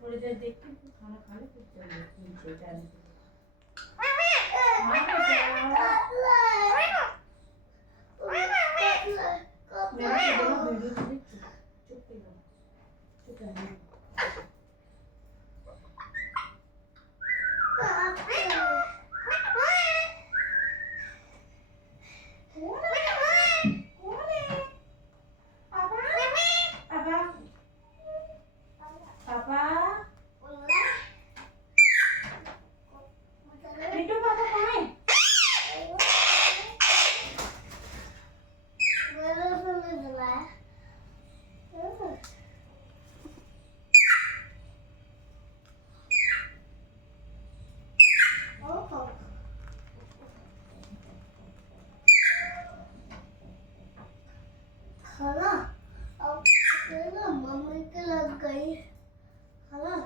थोड़ी देर देख के खाना खा ले फिर चलिए नीचे जाने के लिए। मेरा तो दोनों वीडियो में चुप चुप रहना। खाना अब ना मम्मी के लग गई। खाना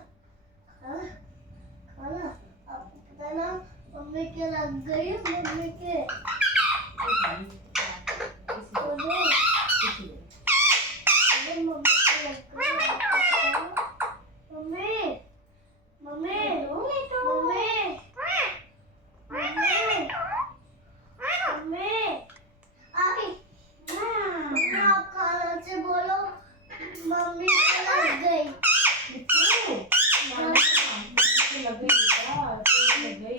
खाना खाना अब पता ना मम्मी के लग गई। मम्मी के मम्मी के लग गई। मम्मी मम्मी मम्मी मम्मी आई। आप खाना से बोलो मम्मी को लग गई। लग गई लग गई।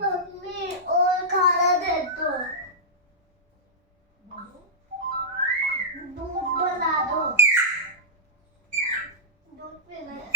मम्मी और खाना दे दो। दूध बना दो। दूध पीना है।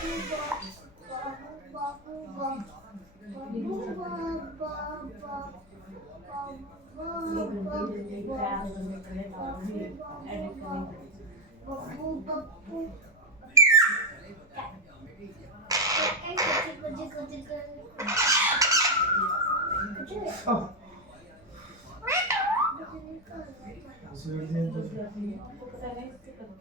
ये घंटे से पैर करने के लिए डाल भी एडिट करने के लिए बब्बू बब्बू आपको पता है इससे कभी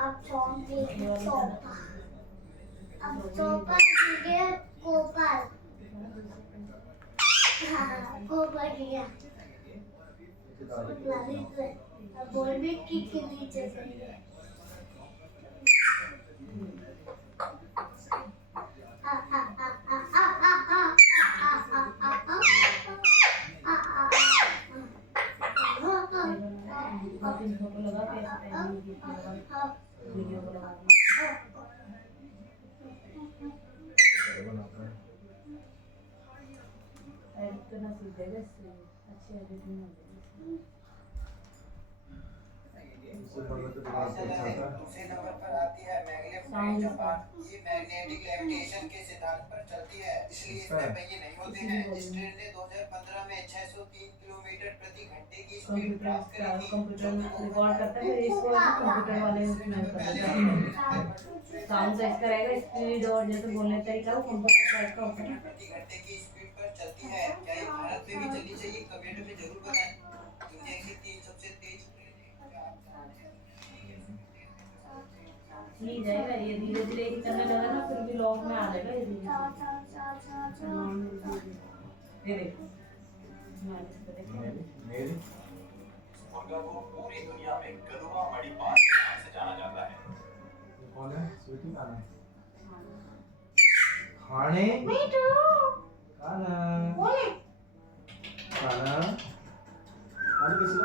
अब सोफा अब सोफा गिरे कोपर कोपर गिरा अब बोल भी किक के नीचे से फोटो लगा के वीडियो को लगा एडिट करना सीख गए इससे अच्छी एडिटिंग हो गई दूसरे नंबर पर आती है मैग्नेटिक जापान। ये मैग्नेटिक लेविटेशन के सिद्धांत पर चलती है, इसलिए इसमें पहिए नहीं होते हैं। इस ट्रेन ने 2015 में 603 किलोमीटर प्रति घंटे की स्पीड प्राप्त करी थी। कंप्यूटर रिकॉर्ड करता है इसको कंप्यूटर वाले उसमें कर देता है साउंड सेट करेगा स्पीड और जैसे बोलने का तरीका वो कंप्यूटर सेट का होता है प्रति घंटे की स्पीड पर चलती है। क्या ये भारत में भी चलनी चाहिए? कमेंट में जरूर बताएं। दुनिया की 3 सबसे तेज नहीं जाएगा ये धीरे धीरे ही करने लगा ना फिर भी लॉग में आ जाएगा ये धीरे धीरे मेरी मुर्गा को पूरी दुनिया में गरुआ मणि पास के नाम से जाना जाता है। कौन है? स्वीटी खाना खाने खाना खाना खाने किसी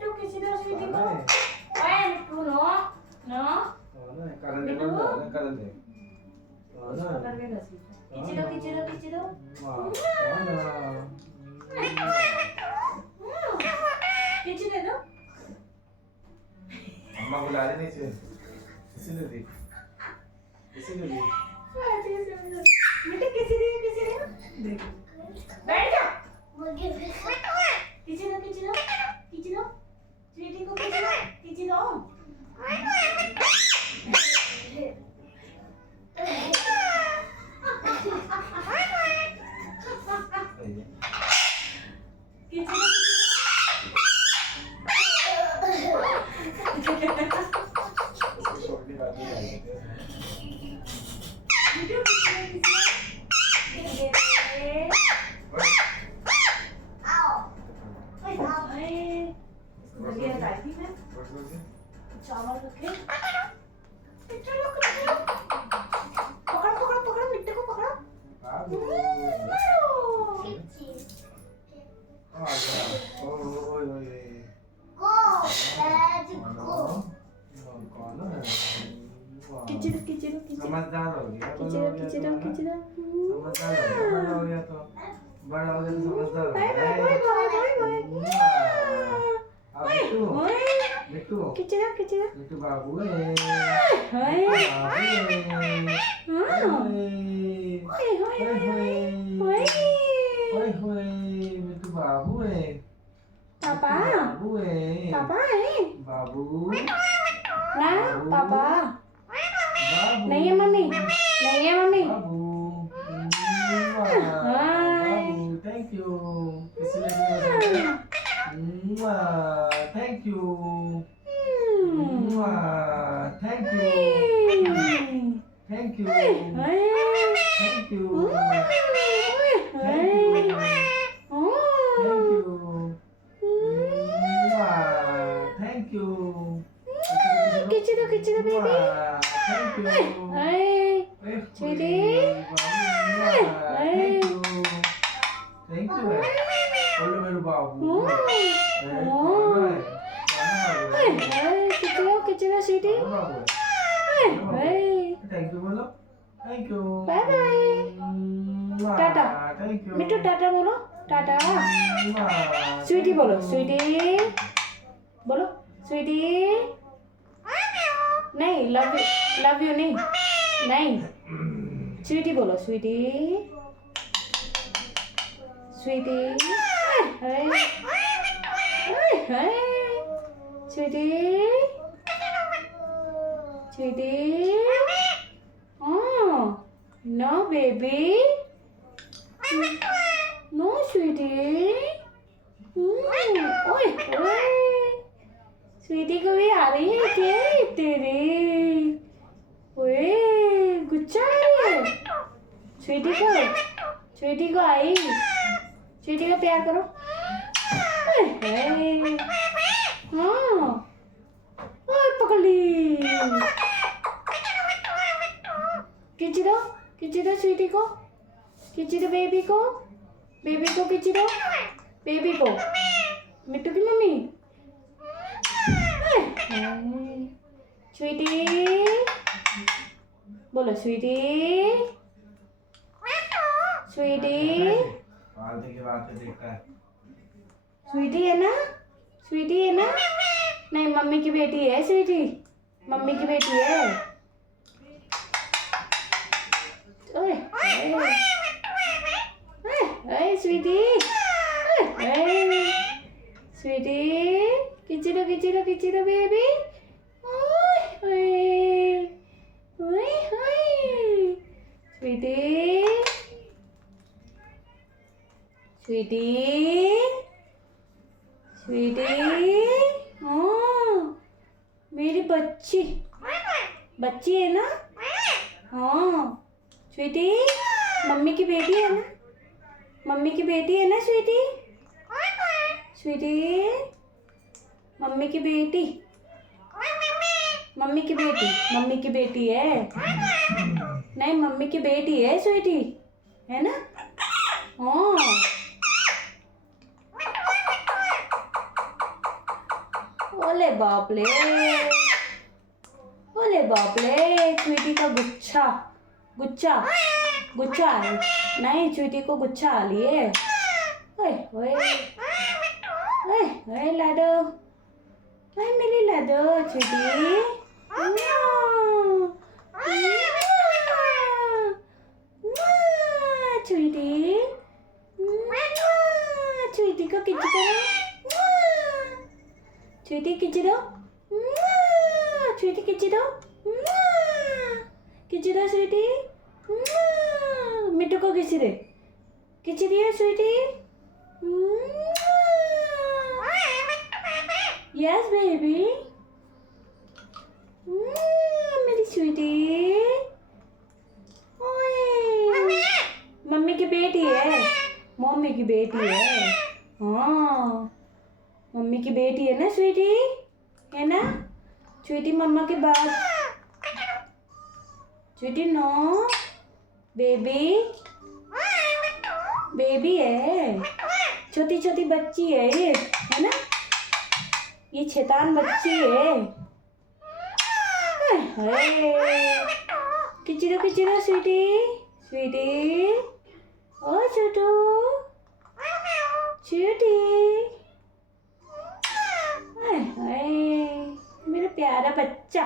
को किसी स्वीटी को ओए मिट्टू नो खाना करन दे करन दे उसको करके घसी किसी दो खाना किसी दे दो अम्मा बुला रही नहीं इसीलिए देख इसीलिए मिट्टू किसी दे बैठ जा किसी दो स्वीटी को किसी दो चावल रखे पकड़ मिट्टी को पकड़ो समझदार हो गया समझदार हो गया तो बड़ा हो गया तो समझदार हो गया मिट्टू मिट्टू बाबू है मिट्टू बाबू है पापा बाबू है पापा है बाबू ना पापा बाबू नहीं है मम्मी बाबू बाबू thank you thank you Hmm. Thank you thank you Hey. Thank you Hey. Thank you thank you खींच दो baby. Thank you Hey. Sweetie. Thank you बोलो मेरे बाबू खींच दो स्वीटी. थैंक यू बोलो थैंक यू बाय बाय. टाटा. Thank you मिट्टू टाटा बोलो. टाटा. स्वीटी बोलो. स्वीटी बोलो. स्वीटी. नहीं लव यू नहीं. नहीं स्वीटी बोलो. स्वीटी. स्वीटी. हाय हाय. Sweety. Sweety. No baby. No sweetie. ओए स्वीटी को भी आ रही है क्या तेरी? ओए गुच्छा है स्वीटी को आई. स्वीटी का प्यार करो. हाँ पकड़ ली. खींच दो स्वीटी को. खींच दो बेबी को खींच दो. बेबी को मिट्टू की मम्मी. स्वीटी बोलो. स्वीटी. स्वीटी. फालतू की बात पे देखता है. स्वीटी है ना. नहीं मम्मी की बेटी है स्वीटी. मम्मी की बेटी है. ओए स्वीटी. स्वीटी खींच दो बेबी. स्वीटी. स्वीटी. मेरी बच्ची है ना. हाँ स्वीटी मम्मी की बेटी है ना. स्वीटी. मम्मी की बेटी है. नहीं मम्मी की बेटी है स्वीटी है ना. हाँ ओले बाप ले. स्वीटी का गुच्छा है. नहीं स्वीटी को गुच्छा आ लिए. लाडो. मेरी लाडो स्वीटी. स्वीटी को खींच दो. स्वीटी खींच दो. स्वीटी. मिट्टू को खींच दिया स्वीटी. Yes baby. मेरी स्वीटी. मम्मी की बेटी है. हाँ मम्मी की बेटी है ना स्वीटी. है ना स्वीटी. मम्मा के बाद स्वीटी. नो बेबी है. छोटी बच्ची है ये है ना. ये शैतान बच्ची है. खींच दो स्वीटी. ओ छोटू. मेरा प्यारा बच्चा.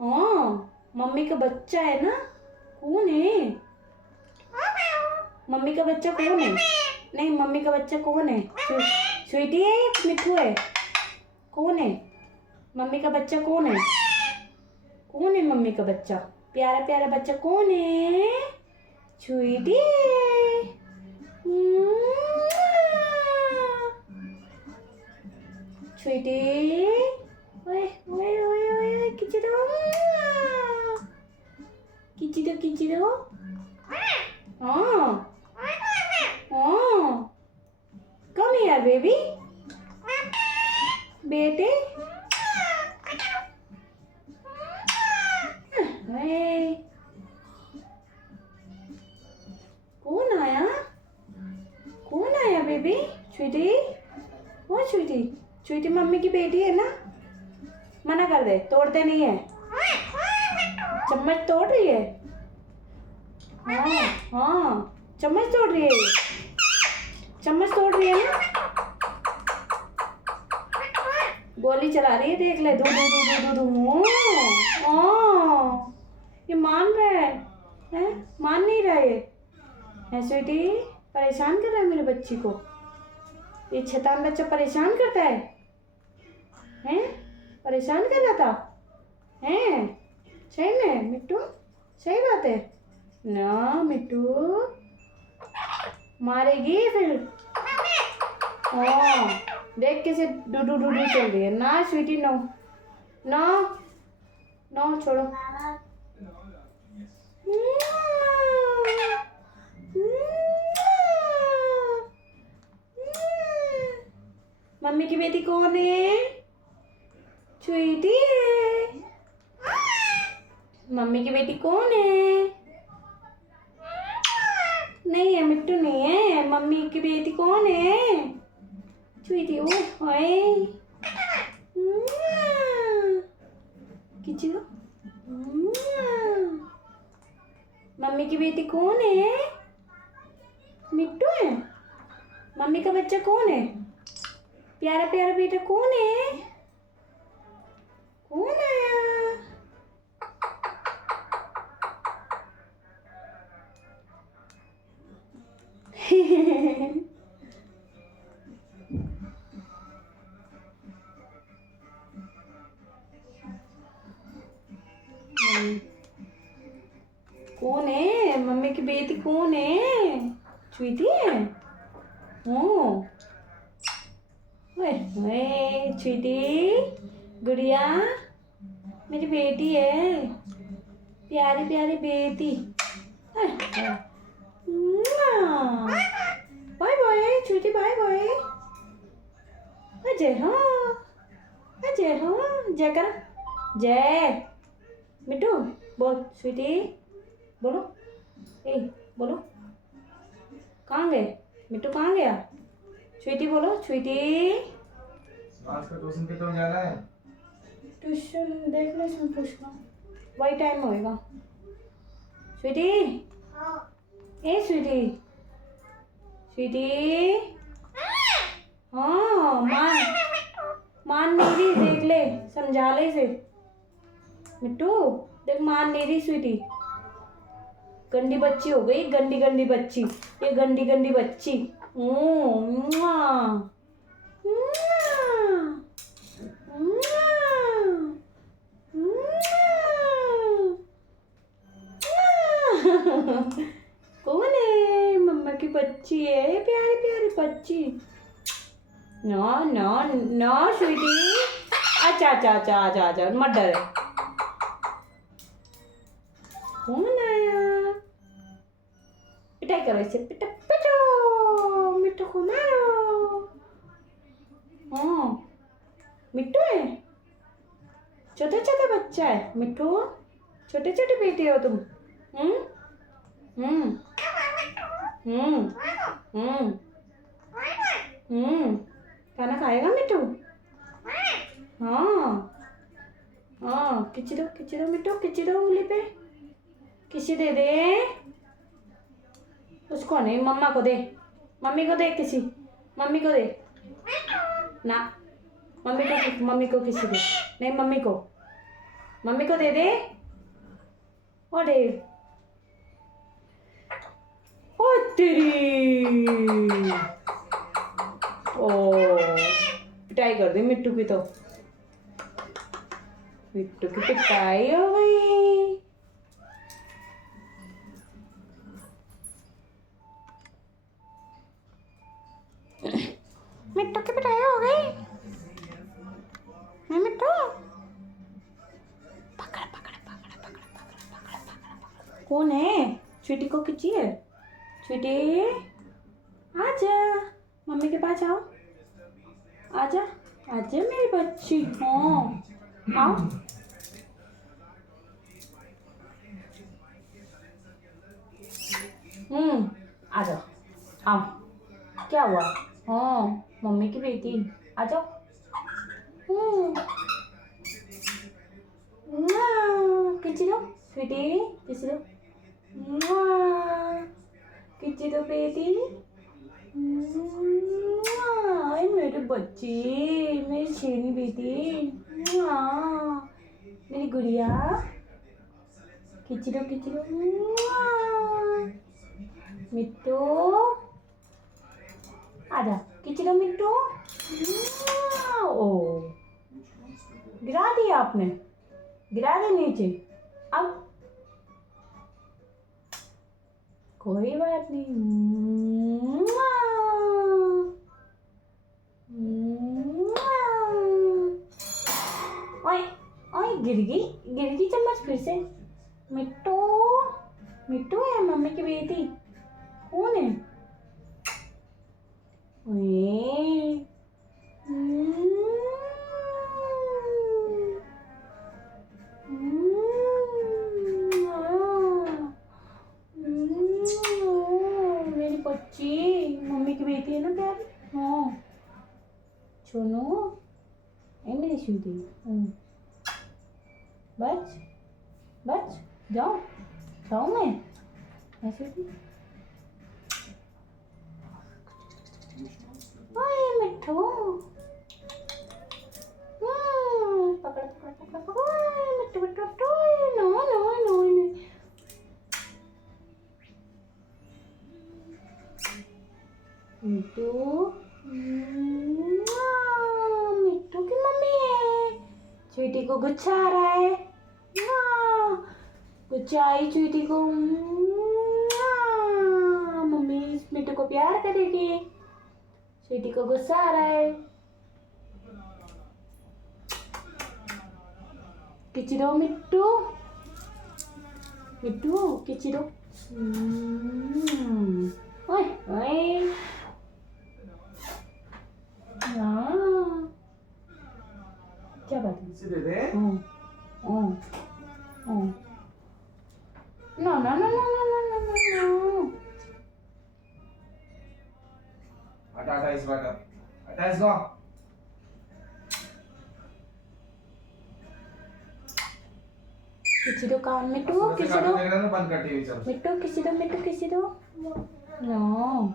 हाँ मम्मी का बच्चा है ना. कौन है मम्मी का बच्चा? कौन है? नहीं मम्मी का बच्चा कौन है? स्वीटी है या मिट्ठू है? कौन है मम्मी का बच्चा? कौन है मम्मी का बच्चा? प्यारा बच्चा कौन है? स्वीटी. स्वीटी ओए ओए ओए ओए खींच दो खींच दो हाँ हाँ कम हियर बेबी बेटे हाय कौन आया बेबी स्वीटी ओ स्वीटी स्वीटी मम्मी की बेटी है ना मना कर दे तोड़ते नहीं है चम्मच तोड़ रही है हाँ हाँ चम्मच तोड़ रही है चम्मच तोड़ रही है ना गोली चला रही है देख ले दू दू दू दू दू दू ओ ये मान रहा है मान नहीं रहा ये है स्वीटी परेशान कर रहा है मेरे बच्ची को ये शैतान बच्चा परेशान करता है हैं परेशान कर रहा था हैं सही में मिट्टू सही बात है ना मिट्टू मारेगी फिर हाँ देख कैसे डूडू डूडू चल रही है ना स्वीटी नो नो नो छोड़ो मम्मी की बेटी कौन है स्वीटी है मम्मी की बेटी कौन है नहीं है मिट्टू नहीं है मम्मी की बेटी कौन है स्वीटी ओ हाय किचो मम्मी की बेटी कौन है मिट्टू है मम्मी का बच्चा कौन है प्यारा प्यारा बेटा कौन है कौन आया कौन है मम्मी की बेटी कौन है स्वीटी है ओ ओए स्वीटी गुड़िया मेरी बेटी है प्यारी प्यारी बेटी bye bye sweetie bye bye जय हाँ जय कर जय मिट्टू बोल स्वीटी बोलो ए बोलो कहाँ गए मिट्टू कहाँ गया स्वीटी बोलो स्वीटी आज का ट्यूशन कितना जाना है ट्यूशन देख लो इसमें पूछना वही टाइम होएगा स्वीटी ए स्वीटी स्वीटी हाँ मान नहीं रही देख ले समझा ले इसे मिट्टू देख मान नहीं रही स्वीटी गंदी बच्ची हो गई गंदी बच्ची ये गंदी बच्ची मुआ, मुआ, मुआ, मुआ। कौन है मम्मा की बच्ची है प्यारी प्यारी बच्ची ना ना ना स्वीटी अच्छा मत डरे कौन आया पिटाई करो इसे पिटा पिटो मिट्टू को मारो हाँ मिट्टू है छोटा बच्चा है मिट्टू छोटे बेटे हो तुम खाना खाएगा मिट्टू हाँ खिंच दो मिट्टू खिंच दो उंगली पे किसी दे दे उसको नहीं मम्मा को दे मम्मी को दे किसी मम्मी को दे ना मम्मी को किसी दे नहीं मम्मी को दे दे और दे ओ तेरी ओ पिटाई कर दी मिट्टू की तो मिट्टू की पिटाई हो गई मिट्टू की पिटाई हो गई है मिट्टू? पकड़ पकड़ पकड़ पकड़ पकड़ पकड़ पकड़। कौन है? स्वीटी को खींचिए। स्वीटी आजा, मम्मी के पास आओ। आजा आजा मेरी बच्ची। हाँ आओ। आ जाओ आओ। क्या हुआ? हाँ मम्मी की बेटी, आ जाओ। खींची दो स्वीटी, खींची दो। खींची दो बेटी। आई मेरी बच्ची, मेरी छेनी बेटी, मेरी गुड़िया। खींची दो खींची दो। मिट्टू आजा, खींची दो मिट्टू। ओ गिरा दिया आपने, गिरा दे नीचे। अब कोई बात नहीं। ओए ओए गिर गई चम्मच फिर से। मिट्टू मिट्टू है मम्मी की बेटी। कौन है? ओए मेरी बच्ची, मम्मी की बेटी है ना प्यारी। हाँ सुनो, ए मेरी स्वीटी। बच बच जाओ, जाओ मैं स्वीटी। ओए मिट्टू, पकड़ पकड़ पकड़ पकड़। ओए मिट्टू मिट्टू मिट्टू, नो नो नो नो। मिट्टू मिट्टू की मम्मी है। स्वीटी को गुस्सा आ रहा है। गुस्सा आई स्वीटी को। मम्मी मिट्टू को प्यार करेगी। स्वीटी को गुस्सा आ रहा है। खींच दो मिट्टू, मिट्टू खींच दो। ओए ओए क्या बात है? सीधे दे। No no no no no no no. हटा हटा इस बार, हटा इसको। किसी दो कान मिट्टू, किसी दो बंद कर टीवी चल। मिट्टू, किसी दो मिट्टू, किसी दो। नो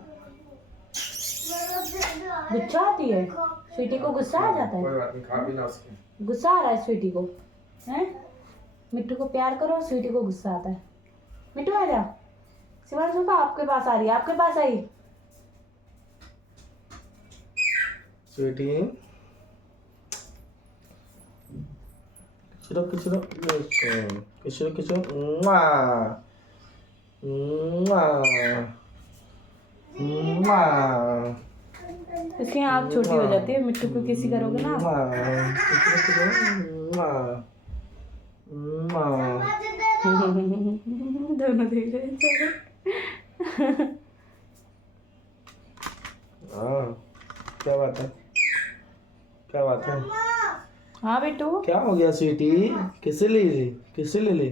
गुस्सा आती है स्वीटी को, गुस्सा आ जाता कोई है। बात नहीं, खा भी ना उसके। गुस्सा आ रहा है स्वीटी को, हैं? मिट्टू को प्यार करो, स्वीटी को गुस्सा आता है। मिट्टू आ जा। शिवान सुबह आपके पास आ रही है, आपके पास आई। स्वीटी किचरो किचरो किचरो किचरो। इसकी आँख छोटी हो जाती है, मिट्टू को किसी करोगे ना। दोनों देख रहे हैं चलो। क्या बात है, क्या बात है? हाँ बेटू, क्या हो गया स्वीटी? किसे ले ली, किसे ले ली?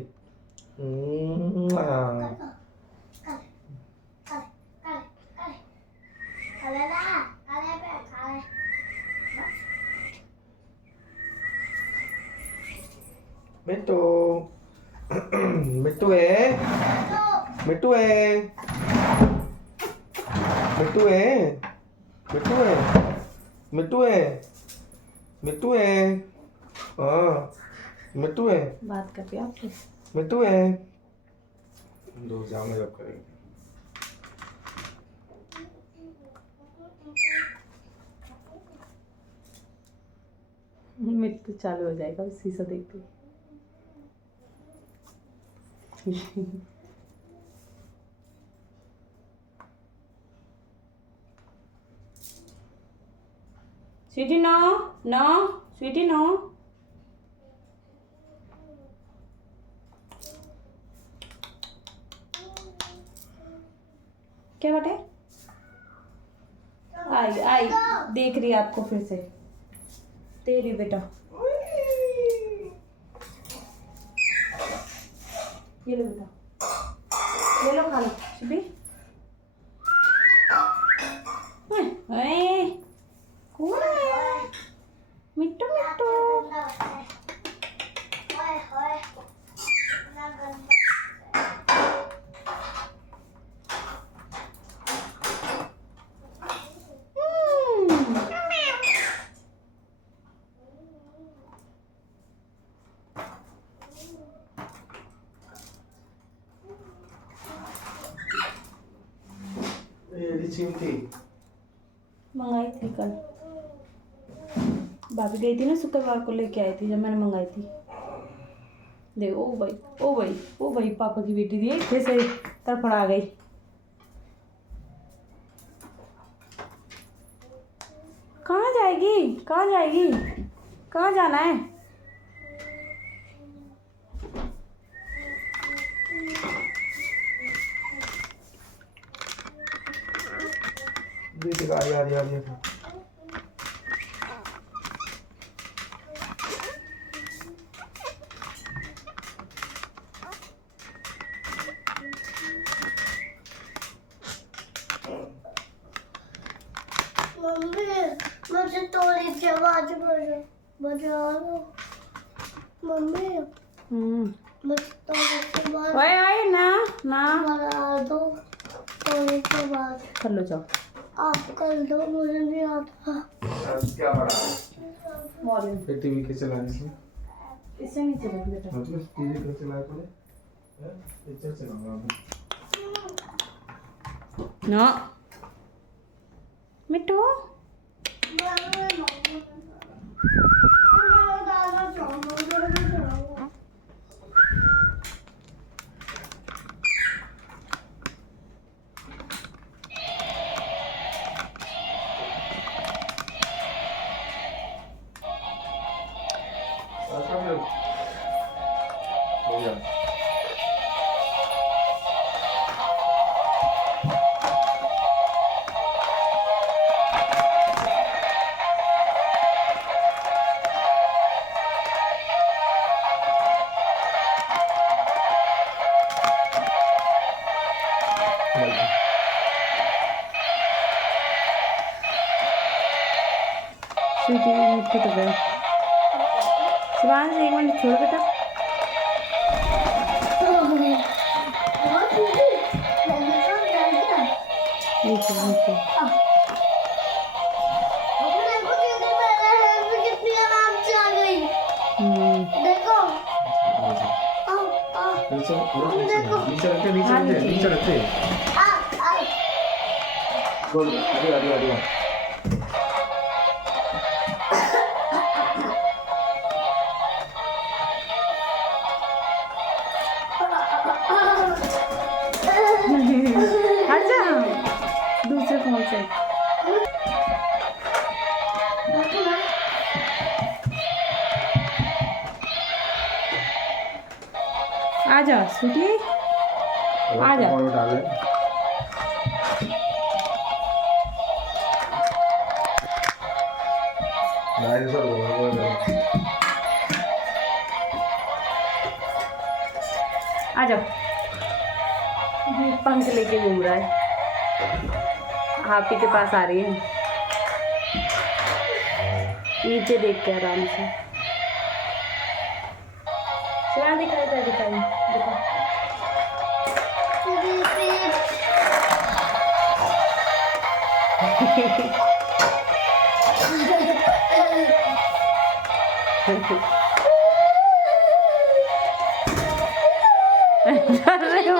मिट्टू मिट्टू है, मिट्टू है, मिट्टू है, मिट्टू है, मिट्टू है, मिट्टू है। हाँ मिट्टू है, बात करते हैं आपसे। मिट्टू है। दो जाम जब करेंगे। मिट्टू चालू हो जाएगा शीशा देखते। Sweetie no no, sweetie no. क्या बेटे? आई आई देख रही है आपको फिर से। तेरी बेटा ये लो बेटा, ले लो खा लो शुभी। कौन है? मिट्टू मिट्टू। हाय हाय ना गंदा ये चिमटी मंगाई थी कल, भाभी गई थी ना शुक्रवार को लेके आई थी जब मैंने मंगाई थी। दे ओ भाई ओ भाई ओ भाई, पापा की बेटी दी फिर से तड़फड़ा गई। कहाँ जाएगी, कहाँ जाएगी, कहाँ जाना है? दीदी का आ रही है मम्मी मुझे थोड़ी सी आवाज बजा लो मम्मी मुझे थोड़ी सी आवाज ओए ओए ना ना बजा दो थोड़ी सी आवाज कर लो जाओ। आप कर दो मुझे नहीं आता क्या बड़ा वॉल्यूम फिर टीवी के चलाने से इससे नहीं चलेगी बेटा। मतलब टीवी के चलाए पड़े पिक्चर चलाऊंगा ना मिट्टू हो गया स्वीटी मिट्टू तो गए। शिवांश एक मिनट छोड़ बेटा। नीचे नीचे कितनी आराम से आ गई देखो नीचे रखते बोल अरे हट जा दूसरे फोन से। आ जा स्वीटी आ जा। डाले आ जाओ। पंख लेके घूम रहा है, हाथी के पास आ रही है। नीचे देख के आराम से। शिवा दिखाई था दिखाई दिखा।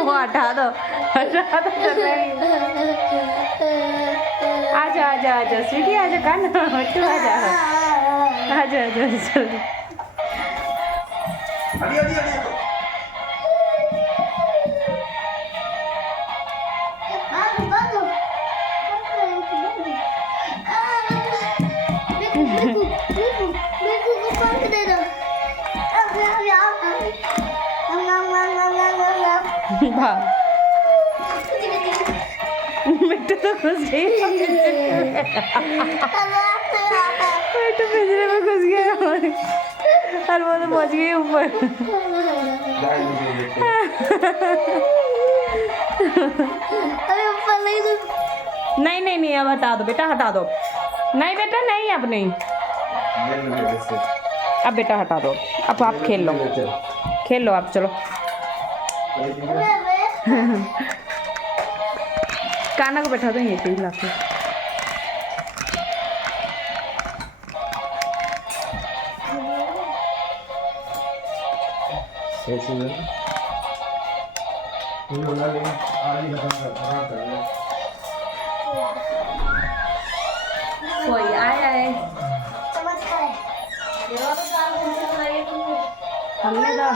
वो हटा दो कर रही। आजा आजा आजा स्वीटी आजा कान मिट्टू आजा आजा आजा जल्दी। भाग मिट्टू तो घुस गई मिट्टू पिंजरे में घुस गया और वो तो पहुंच गई ऊपर। अरे ऊपर नहीं तो नहीं नहीं नहीं, अब हटा दो बेटा, हटा दो। नहीं बेटा नहीं, अब नहीं, अब बेटा हटा दो। अब आप खेल लो, खेल लो आप, चलो। काना को बैठा दो ये पे लाके। कोई आया है, चम्मच खाए हमने कहा